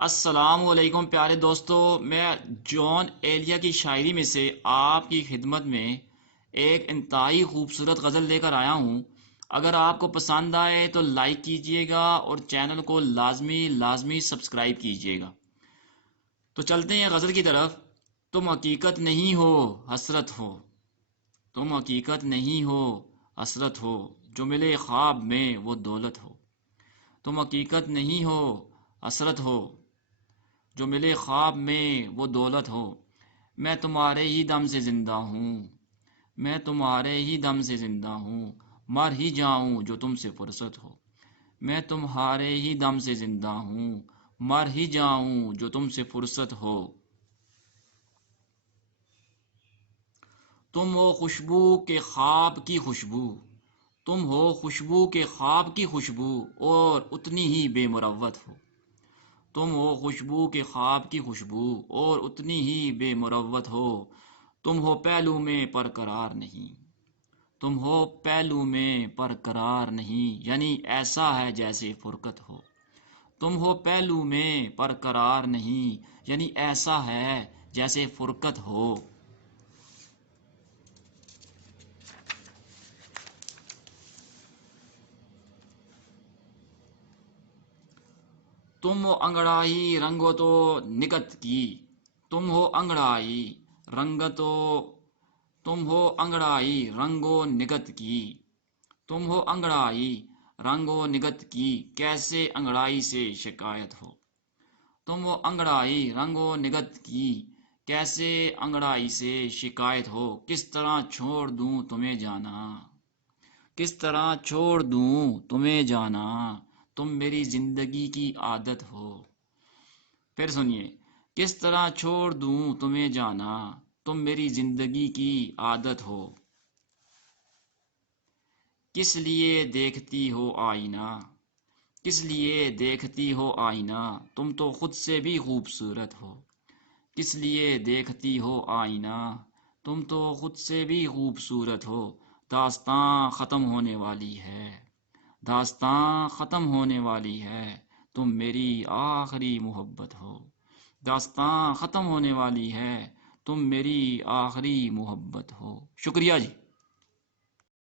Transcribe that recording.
السلام علیکم پیارے دوستو، میں جان ایلیا کی شاعری میں سے آپ کی خدمت میں ایک انتہائی خوبصورت غزل لے کر آیا ہوں۔ اگر آپ کو پسند آئے تو لائک کیجئے گا اور چینل کو لازمی سبسکرائب کیجئے گا۔ تو چلتے ہیں غزل کی طرف۔ تم حقیقت نہیں ہو، حسرت ہو، تم حقیقت نہیں ہو، حسرت ہو، جو ملے خواب میں وہ دولت ہو۔ تم حقیقت نہیں ہو، حسرت ہو، جو ملے خواب میں وہ دولت ہو۔ میں تمہارے ہی دم سے زندہ ہوں، میں تمہارے ہی دم سے زندہ ہوں، مر ہی جاؤں جو تم سے فرصت ہو۔ میں تمہارے ہی دم سے زندہ ہوں، مر ہی جاؤں جو تم سے فرصت ہو۔ تم ہو خوشبو کے خواب کی خوشبو، تم ہو خوشبو کے خواب کی خوشبو، اور اتنی ہی بے مروت ہو۔ تم ہو خوشبو کے خواب کی خوشبو اور اتنی ہی بے مروت ہو۔ تم ہو پہلو میں پر قرار نہیں، تم ہو پہلو میں پر قرار نہیں، یعنی ایسا ہے جیسے فرقت ہو۔ تم ہو پہلو میں پر قرار نہیں، یعنی ایسا ہے جیسے فرقت ہو۔ تم ہو انگڑائی رنگو تو نکت کی، تم ہو انگڑائی رنگتو، تم ہو انگڑائی رنگو نگت کی، تم ہو انگڑائی رنگو نگت کی، کیسے انگڑائی سے شکایت ہو۔ تم ہو انگڑائی رنگو نگت کی، کیسے انگڑائی سے شکایت ہو۔ کس طرح چھوڑ دوں تمہیں جانا، کس طرح چھوڑ دوں تمہیں جانا، تم میری زندگی کی عادت ہو۔ پھر سنیے، کس طرح چھوڑ دوں تمہیں جانا، تم میری زندگی کی عادت ہو۔ کس لیے دیکھتی ہو آئینہ، کس لیے دیکھتی ہو آئینہ، تم تو خود سے بھی خوبصورت ہو۔ کس لیے دیکھتی ہو آئینہ، تم تو خود سے بھی خوبصورت ہو۔ داستاں ختم ہونے والی ہے، داستاں ختم ہونے والی ہے، تم میری آخری محبت ہو۔ داستاں ختم ہونے والی ہے، تم میری آخری محبت ہو۔ شکریہ جی۔